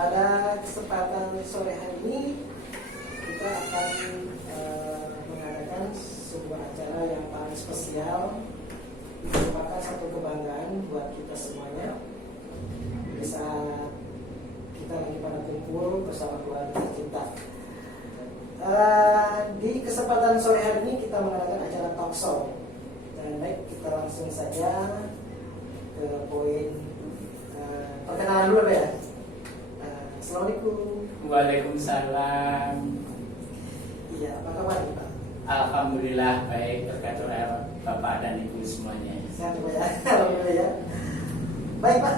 pada kesempatan sore hari ini kita akan mengadakan sebuah acara yang paling spesial, merupakan satu kebanggaan buat kita semuanya. Di saat kita lagi pada kumpul bersama keluarga tercinta. Di kesempatan sore hari ini kita mengadakan acara talk show. Dan baik, kita langsung saja ke poin perkenalan dulu ya. Assalamualaikum. Waalaikumsalam. Iya, apa kabar Pak? Alhamdulillah baik, berkat doa Bapak dan Ibu semuanya. Sehat ya, alhamdulillah ya. Baik Pak,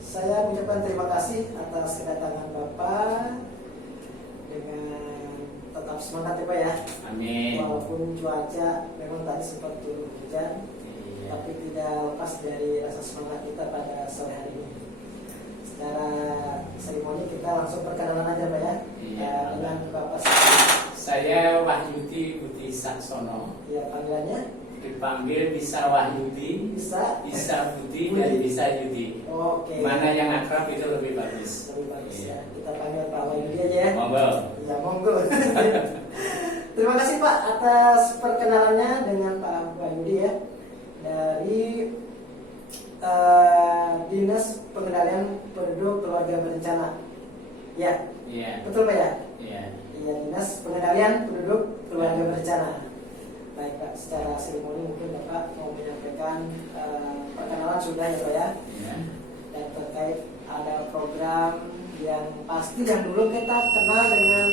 saya mengucapkan terima kasih atas kedatangan Bapak dengan tetap semangat ya Pak ya. Amin. Walaupun cuaca memang tadi sempat turun hujan, tapi tidak lepas dari rasa semangat kita pada sore hari ini. Secara seremoni kita langsung perkenalan aja Pak ya. Dengan Bapak saya Wahyudi Budi Saksono. Ya, panggilannya? Dipanggil bisa Wahyudi, Bisa Budi, dan bisa Yudi. Oke. Mana yang akrab itu lebih bagus. Lebih bagus ya. Kita panggil Pak Wahyudi aja ya. Monggo. Ya, monggo. Terima kasih Pak atas perkenalannya dengan Pak Wahyudi ya. Dari Dinas Pengendalian Penduduk Keluarga Berencana. Ya. Iya. Betul Pak ya? Iya. Iya, Dinas Pengendalian Penduduk Keluarga Berencana. Baik Pak, secara seremoni mungkin Bapak mau menyampaikan perkenalan sudah ya Pak ya. Iya. Dan terkait ada program yang pasti yang dulu kita kenal dengan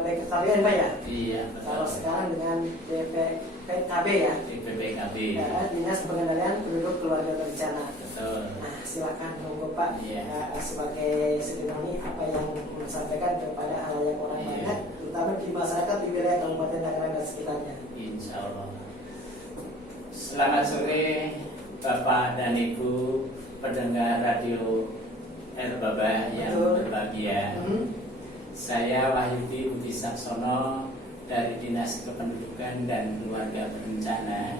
BPKB ya Pak ya. Iya. Kalau sekarang dengan BPKB ya. BPKB. Ya, Dinas Pengendalian Penduduk Keluarga Berencana. Betul. Nah, silakan monggo Pak. Iya. Sebagai seremoni apa yang mau disampaikan kepada halayak orang Iya. banyak, terutama di masyarakat di wilayah Kabupaten Tangerang dan sekitarnya. Insya Allah. Selamat sore Bapak dan Ibu pendengar radio Erbaba yang Betul. berbahagia. Saya Wahyudi Budi Saksono dari Dinas Kependudukan dan Keluarga Berencana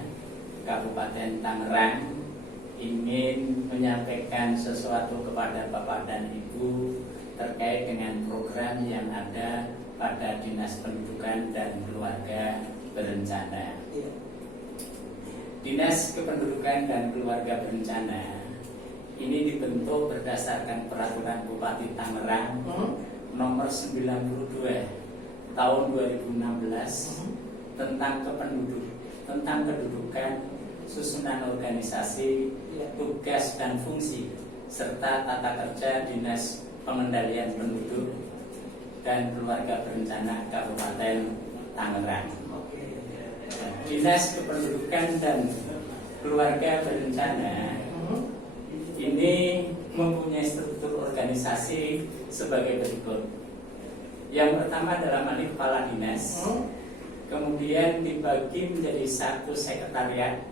Kabupaten Tangerang ingin menyampaikan sesuatu kepada Bapak dan Ibu terkait dengan program yang ada pada Dinas Pendudukan dan Keluarga Berencana. Iya. Dinas Kependudukan dan Keluarga Berencana ini dibentuk berdasarkan Peraturan Bupati Tangerang nomor 92 tahun 2016 tentang kependudukan, susunan organisasi, tugas dan fungsi serta tata kerja Dinas Pengendalian Penduduk dan Keluarga Berencana Kabupaten Tangerang. Dinas Kependudukan dan Keluarga Berencana ini mempunyai struktur organisasi sebagai berikut. Yang pertama adalah Mani Kepala Dinas, kemudian dibagi menjadi 1 sekretariat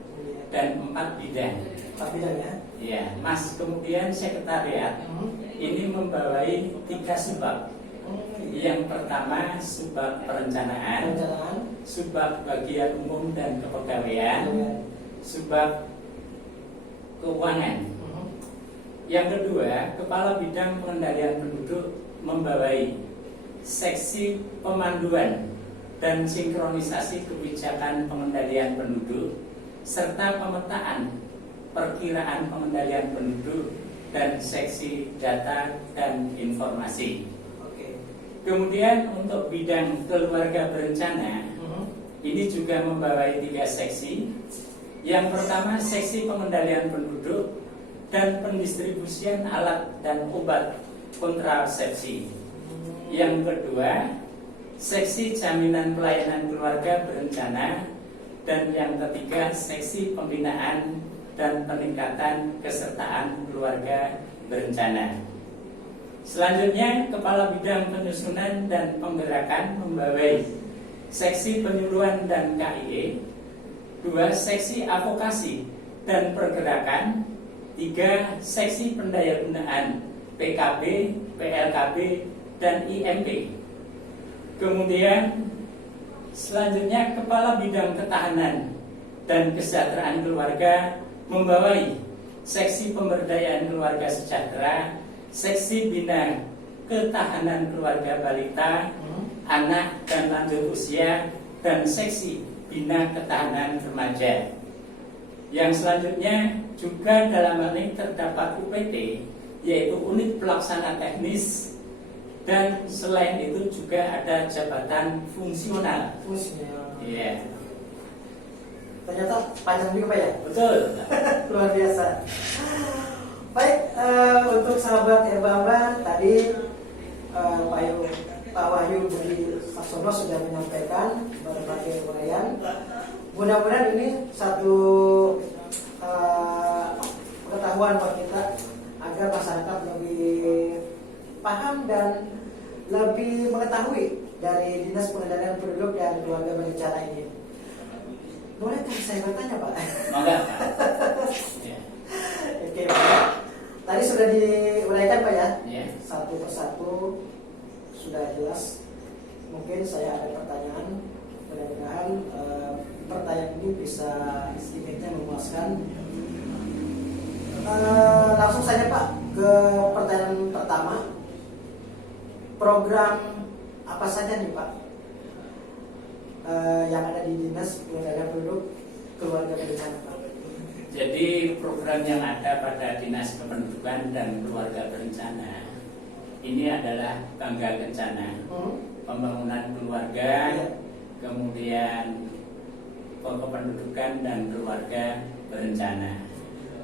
dan 4 bidang. 4 bidang ya? Ya, Mas. Kemudian sekretariat ini membawai 3 subbab. Yang pertama subbab perencanaan, subbab bagian umum dan kepegawaian, subbab keuangan. Yang kedua, Kepala Bidang Pengendalian Penduduk membawai seksi pemanduan dan sinkronisasi kebijakan pengendalian penduduk serta pemetaan perkiraan pengendalian penduduk dan seksi data dan informasi. Kemudian untuk bidang keluarga berencana ini juga membawai 3 seksi. Yang pertama seksi pengendalian penduduk dan pendistribusian alat dan obat kontrasepsi. Yang kedua seksi jaminan pelayanan keluarga berencana. Dan yang ketiga seksi pembinaan dan peningkatan kesertaan keluarga berencana. Selanjutnya Kepala Bidang Penyusunan dan Penggerakan membawai seksi penyuluhan dan KIE, 2 seksi advokasi dan pergerakan, 3 seksi pendayagunaan PKB, PLKB, dan IMP. Kemudian selanjutnya Kepala Bidang Ketahanan dan Kesejahteraan Keluarga membawai seksi pemberdayaan keluarga sejahtera, seksi bina ketahanan keluarga balita, anak dan lanjut usia, dan seksi bina ketahanan remaja. Yang selanjutnya juga dalam hal ini terdapat UPT, yaitu unit pelaksana teknis, dan selain itu juga ada jabatan fungsional. Fungsinya. Iya, Ternyata panjang juga Pak ya? betul. Luar biasa. Baik, untuk sahabat Erbamba tadi Pak Wahyu Budi Sasono sudah menyampaikan berbagai uraian. Mudah-mudahan ini satu pengetahuan buat kita agar masyarakat lebih paham dan lebih mengetahui dari Dinas Pengendalian Penduduk dan Keluarga Berencana ini. Bolehkah saya bertanya Pak? Mangga, Pak. Ya. Oke Pak. Tadi sudah diuraikan Pak ya? Ya. Satu persatu sudah jelas. Mungkin saya ada pertanyaan. Mudah-mudahan pertanyaan ini bisa sedikitnya memuaskan. Langsung saja Pak ke pertanyaan pertama. Program apa saja nih Pak yang ada di Dinas Pengendalian Penduduk Keluarga Berencana Pak? Jadi program yang ada pada Dinas Kependudukan dan Keluarga Berencana ini adalah Bangga Kencana, pembangunan keluarga, kemudian kependudukan dan keluarga berencana.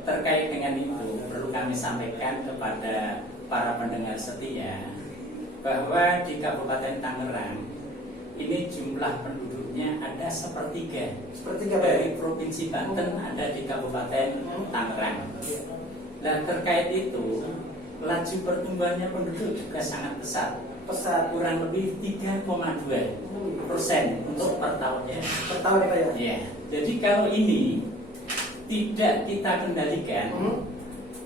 Terkait dengan itu perlu kami sampaikan kepada para pendengar setia bahwa di Kabupaten Tangerang ini jumlah penduduknya ada sepertiga dari Provinsi Banten ada di Kabupaten Tangerang. Dan terkait itu laju pertumbuhannya penduduk juga sangat pesat, kurang lebih 3,2% untuk per tahunnya. Per tahun ya Pak ya? Ya. Jadi kalau ini tidak kita kendalikan,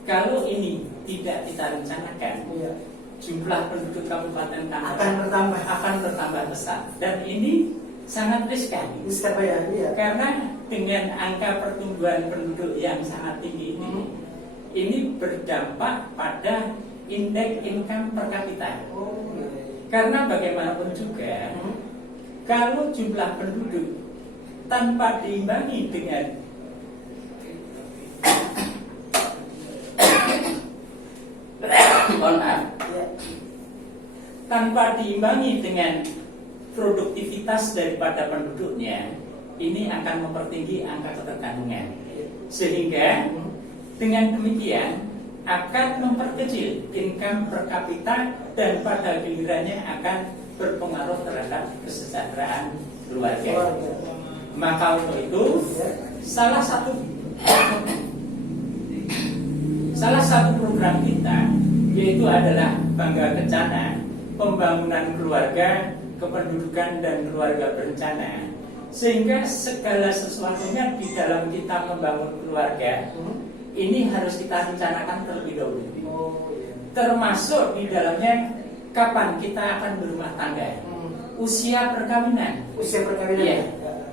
kalau ini tidak kita rencanakan, jumlah penduduk Kabupaten Tangerang akan bertambah besar, dan ini sangat riskan. Riskan Pak ya? Iya. Karena dengan angka pertumbuhan penduduk yang sangat tinggi ini berdampak pada indeks income per kapita. Karena bagaimanapun juga, kalau jumlah penduduk tanpa diimbangi dengan tanpa diimbangi dengan produktivitas daripada penduduknya, ini akan mempertinggi angka ketergantungan. Sehingga dengan demikian akan memperkecil income per kapita dan pada gilirannya akan berpengaruh terhadap kesejahteraan keluarga. Maka untuk itu salah satu program kita yaitu adalah Bangga Kencana, pembangunan keluarga, kependudukan dan keluarga berencana. Sehingga segala sesuatunya di dalam kita membangun keluarga ini harus kita rencanakan terlebih dahulu. Termasuk di dalamnya kapan kita akan berumah tangga, usia perkawinan. Ya.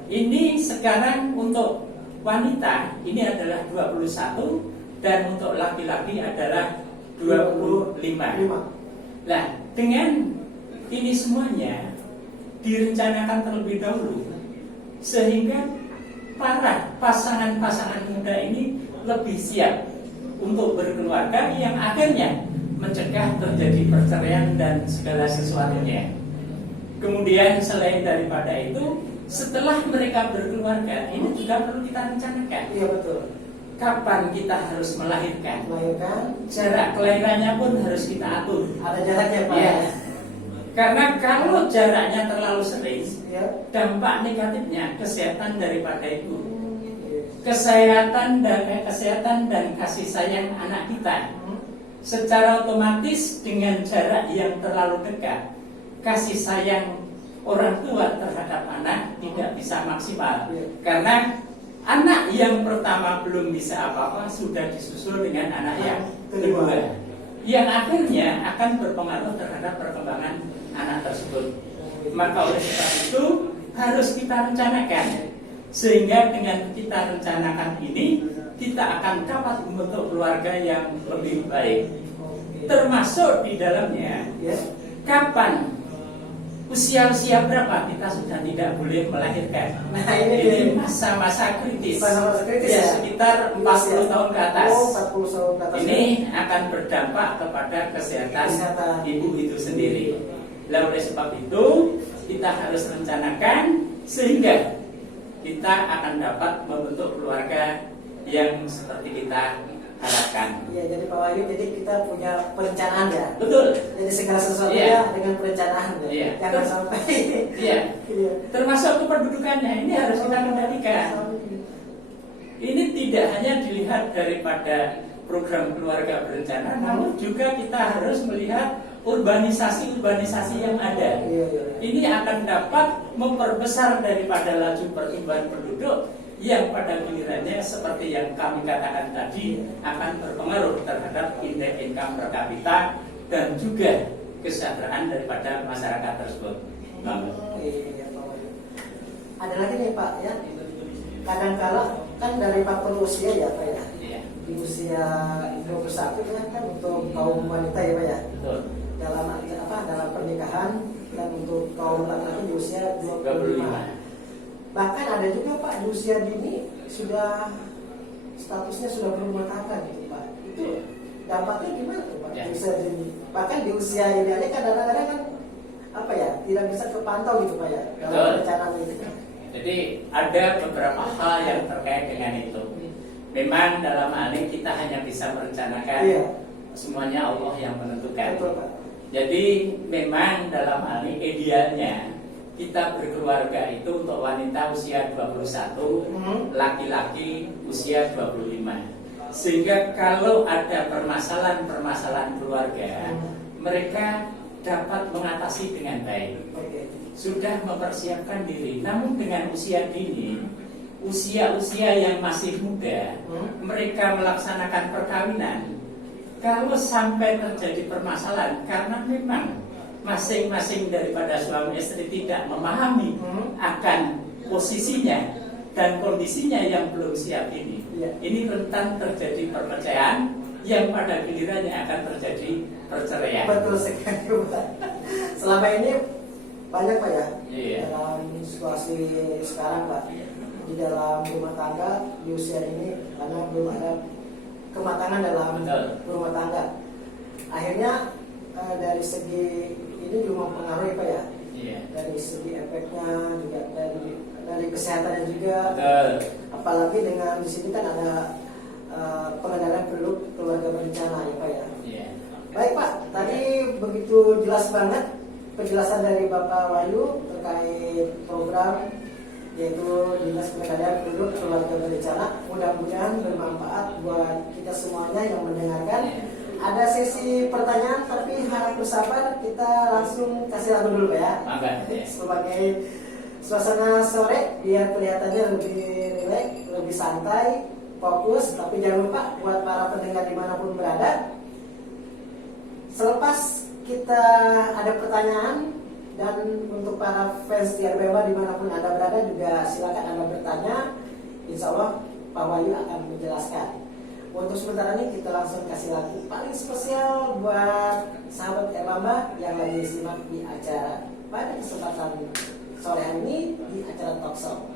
Ini sekarang untuk wanita ini adalah 21 dan untuk laki-laki adalah 25. Nah, dengan ini semuanya direncanakan terlebih dahulu sehingga para pasangan-pasangan muda ini lebih siap untuk berkeluarga yang akhirnya mencegah terjadi perceraian dan segala sesuatunya. Kemudian selain daripada itu, setelah mereka berkeluarga, ini juga perlu kita rencanakan. Iya betul. Kapan kita harus melahirkan? Jarak kelahirannya pun harus kita atur. Ada jaraknya Pak. Ya. Karena kalau jaraknya terlalu sering, dampak negatifnya kesehatan daripada ibu, kesehatan dan kasih sayang anak kita. Secara otomatis dengan jarak yang terlalu dekat, kasih sayang orang tua terhadap anak tidak bisa maksimal. Karena anak yang pertama belum bisa apa-apa sudah disusul dengan anak yang kedua, yang akhirnya akan berpengaruh terhadap perkembangan anak tersebut. Maka oleh sebab itu harus kita rencanakan, sehingga dengan kita rencanakan ini kita akan dapat membentuk keluarga yang lebih baik. termasuk di dalamnya Ya. kapan usia berapa kita sudah tidak boleh melahirkan. Nah, ini masa-masa kritis. Masa-masa kritis ya? Sekitar 40 tahun ke atas. Oh, 40 tahun ke atas. Ini akan berdampak kepada kesehatan ibu itu sendiri. Nah, oleh sebab itu kita harus rencanakan sehingga kita akan dapat membentuk keluarga yang seperti kita harapkan. Iya, jadi Pak Wahyu, jadi kita punya perencanaan ya. Betul. Jadi segala sesuatu Iya. ya dengan perencanaan ya. Iya. Jangan sampai. Iya. Iya. Termasuk kependudukannya ini harus kita kendalikan. Ini tidak hanya dilihat daripada program keluarga berencana, namun juga kita harus melihat urbanisasi yang ada. Iya, iya. Ini akan dapat memperbesar daripada laju pertumbuhan penduduk yang pada gilirannya seperti yang kami katakan tadi akan berpengaruh terhadap indeks income per kapita dan juga kesejahteraan daripada masyarakat tersebut. Iya, Pak Wahyu. Ada lagi nih Pak ya. Kadang-kala kan dari faktor usia ya Pak ya. Iya. Di usia 21 kan untuk kaum wanita ya Pak ya. Betul. Dalam pernikahan dan untuk kaum laki-laki di usia 25. 25. Bahkan ada juga Pak di usia dini sudah statusnya sudah berumah tangga gitu Pak. Itu dampaknya gimana tuh Pak? Ya. Di usia dini. Bahkan di usia ini aja kadang-kadang kan apa ya tidak bisa kepantau gitu Pak ya dalam Betul. perencanaan itu. Jadi ada beberapa hal yang terkait dengan itu. Memang dalam hal ini kita hanya bisa merencanakan, Iya. semuanya Allah yang menentukan. Betul Pak. Jadi memang dalam hal ini idealnya kita berkeluarga itu untuk wanita usia 21, laki-laki usia 25. Sehingga kalau ada permasalahan keluarga, mereka dapat mengatasi dengan baik. Oke. Sudah mempersiapkan diri. Namun dengan usia dini, usia-usia yang masih muda, mereka melaksanakan perkawinan. Kalau sampai terjadi permasalahan karena memang masing-masing daripada suami istri tidak memahami akan posisinya dan kondisinya yang belum siap ini, ini rentan terjadi perpecahan yang pada gilirannya akan terjadi perceraian. Betul sekali Pak. Selama ini banyak Pak ya. Iya. Dalam situasi sekarang Pak, di dalam rumah tangga di usia ini karena belum ada kematangan dalam Betul. rumah tangga. Akhirnya dari segi ini juga mempengaruhi Pak ya. Iya. Dari segi efeknya juga dari kesehatannya juga. Betul. Apalagi dengan di sini kan ada pengendalian penduduk keluarga berencana ya Pak ya. Iya. Baik Pak, tadi begitu jelas banget penjelasan dari Bapak Wahyu terkait program yaitu Dinas Pengendalian Penduduk Keluarga Berencana. Mudah-mudahan bermanfaat buat kita semuanya yang mendengarkan. Ada sesi pertanyaan tapi harap bersabar, kita langsung kasih lagu dulu Pak ya. Mangga. Sebagai suasana sore biar kelihatannya lebih rileks, lebih santai, fokus. Tapi jangan lupa buat para pendengar dimanapun berada, selepas kita ada pertanyaan dan untuk para fans di RBMA dimanapun Anda berada juga silakan Anda bertanya. Insya Allah Pak Wahyu akan menjelaskan. Untuk sementara ini kita langsung kasih lagu paling spesial buat sahabat RBMA yang lagi simak di acara pada kesempatan sore hari ini di acara Talkshow.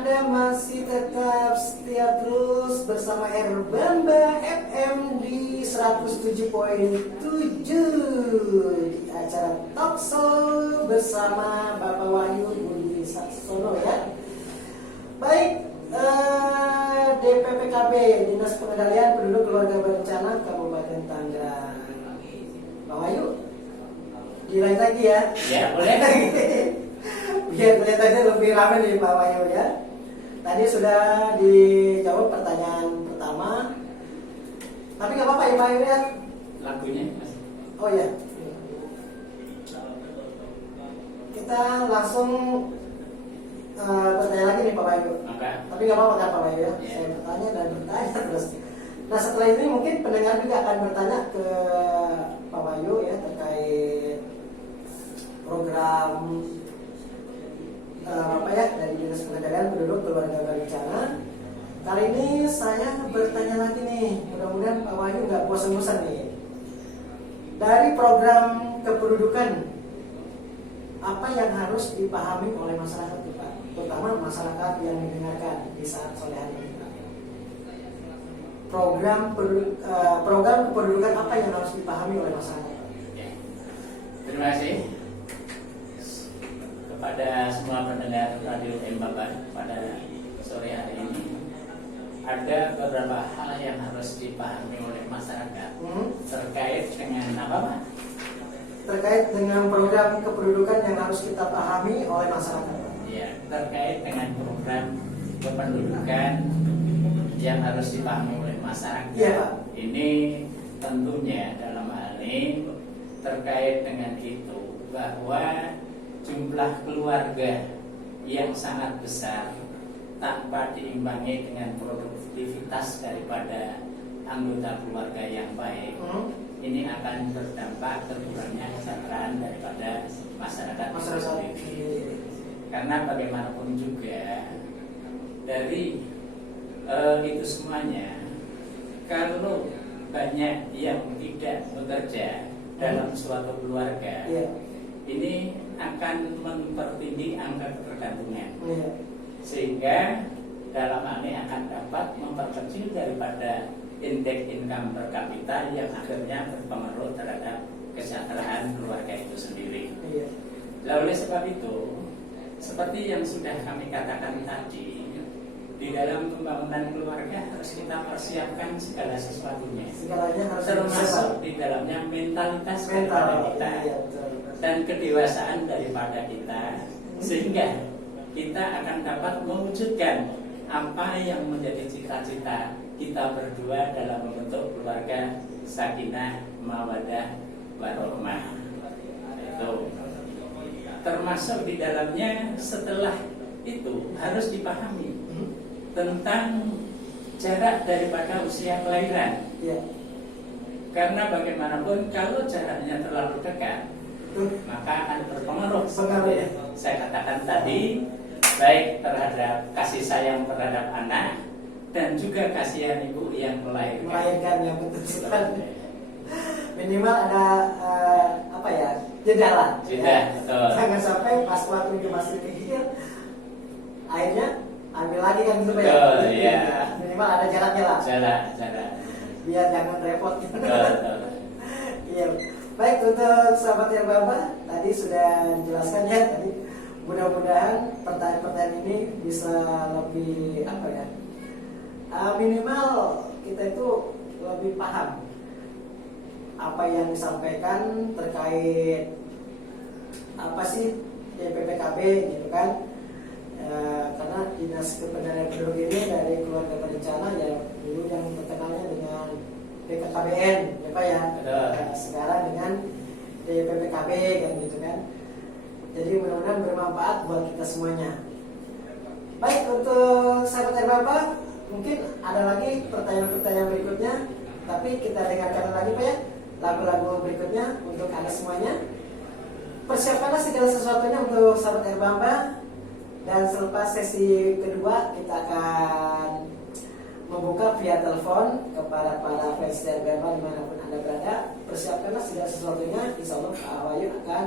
Anda masih tetap setia terus bersama Erbamba FM di 107.7 di acara Talk Show bersama Bapak Wahyu Budi Saksono ya. Baik, DPPKB Dinas Pengendalian Penduduk Keluarga Berencana Kabupaten Tangerang. Pak Wahyu, dilanjut lagi ya? Ya, boleh. Biar kelihatannya lebih ramai nih Pak Wahyu ya. Tadi sudah dijawab pertanyaan pertama. Tapi nggak apa-apa ya Pak Wahyu ya. Lagunya Mas. Oh ya. Kita langsung bertanya lagi nih Pak Wahyu. Maka Tapi nggak apa-apa kan Pak Wahyu ya. Ya. Saya bertanya dan bertanya terus. Nah setelah ini mungkin pendengar juga akan bertanya ke Pak Wahyu ya terkait program apa ya dari Dinas Pengendalian Penduduk Keluarga Berencana. Kali ini saya bertanya lagi nih, mudah-mudahan Pak Wahyu nggak bosan-bosan nih. Dari program kependudukan, apa yang harus dipahami oleh masyarakat Pak, terutama masyarakat yang mendengarkan di saat sore hari ini? Program kependudukan apa yang harus dipahami oleh masyarakat? ya. Terima kasih kepada semua pendengar Radio Embaba pada sore hari ini. Ada beberapa hal yang harus dipahami oleh masyarakat terkait dengan apa Pak? Terkait dengan program kependudukan yang harus kita pahami oleh masyarakat. Ya, terkait dengan program kependudukan yang harus dipahami oleh masyarakat. Iya Pak. Ini tentunya dalam hal ini terkait dengan itu bahwa jumlah keluarga yang sangat besar tanpa diimbangi dengan produktivitas daripada anggota keluarga yang baik, ini akan berdampak terkurangnya kesejahteraan daripada masyarakat sendiri. Karena bagaimanapun juga dari itu semuanya, kalau banyak yang tidak bekerja dalam suatu keluarga, ini akan mempertinggi angka ketergantungan, sehingga dalam hal ini akan dapat memperkecil daripada indeks income per kapita yang akhirnya berpengaruh terhadap kesejahteraan keluarga itu sendiri. Oleh sebab itu, seperti yang sudah kami katakan tadi, di dalam pembangunan keluarga harus kita persiapkan segala sesuatunya. Segalanya harus termasuk di dalamnya mentalitas daripada kita dan kedewasaan daripada kita, sehingga kita akan dapat mewujudkan apa yang menjadi cita-cita kita berdua dalam membentuk keluarga sakinah mawaddah warahmah. Itu termasuk di dalamnya. Setelah itu harus dipahami tentang jarak daripada usia kelahiran. Karena bagaimanapun kalau jaraknya terlalu dekat, maka akan berpengaruh seperti saya katakan tadi, baik terhadap kasih sayang terhadap anak dan juga kasihan ibu yang melahirkan yang betul sekali. Minimal ada jeda lah. Betul. Jangan sampai pas waktunya masih kecil, akhirnya ambil lagi kan gitu Betul, ya. ya. Minimal ada jaraknya lah. Jarak. Biar jangan repot. Betul. Iya. Baik, untuk sahabat Erbamba, tadi sudah dijelaskan ya tadi. Mudah-mudahan pertanyaan-pertanyaan ini bisa lebih minimal kita itu lebih paham apa yang disampaikan terkait apa sih DPPKB gitu kan. Karena Dinas Kependudukan Penduduk ini dari keluarga berencana ya dulu yang terkenalnya dengan BKKBN ya Pak ya. Sekarang dengan DPPKB kan gitu kan. Jadi mudah-mudahan bermanfaat buat kita semuanya. Baik, untuk sahabat Erbamba, mungkin ada lagi pertanyaan-pertanyaan berikutnya, tapi kita dengarkan lagi Pak ya lagu-lagu berikutnya untuk Anda semuanya. Persiapkanlah segala sesuatunya untuk sahabat Erbamba. Dan selepas sesi kedua kita akan membuka via telepon kepada para fans Erbamba dimanapun Anda berada. Persiapkanlah segala sesuatunya, insya Allah Pak Wahyu akan